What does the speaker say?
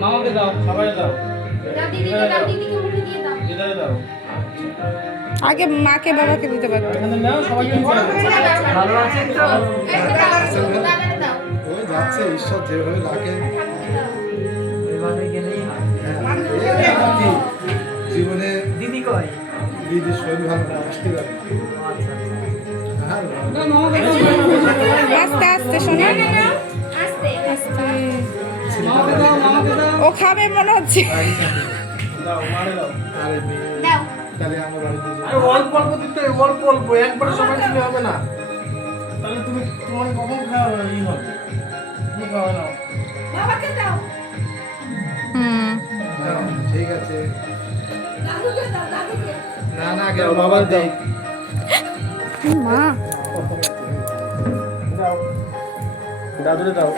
মামাকে দাও, সবাই দাও। আগে মাকে বাবাকে দিতে পারতো। এখানে নাও, সবাইকে দিতে হবে। ভালো আছেন তো? ওই যাচ্ছে, ঈশ্বর যেভাবে ডাকে ওইভাবে গেলেই হয়। জীবনে দিদি কয়? দিদি শরীর ভালো না, আসতে পারে আচ্ছা আস্তে আস্তে শোনো, আস্তে। ও খাবে মনে হচ্ছে। দাও, মারে দাও। আরে মেয়ে তাহলে আমার বাড়িতে যে- আরে অল্প অল্প দিতে হবে, অল্প অল্প একবারে সবাই দিলে হবে না। তাহলে তোমার কখন খাওয়া হবে? তুমি খাওয়া নাও। হুম। নাও, ঠিক আছে না না আগে দাও, বাবা বাবার দেই দাও। মা দাও। দাদুরে দাও।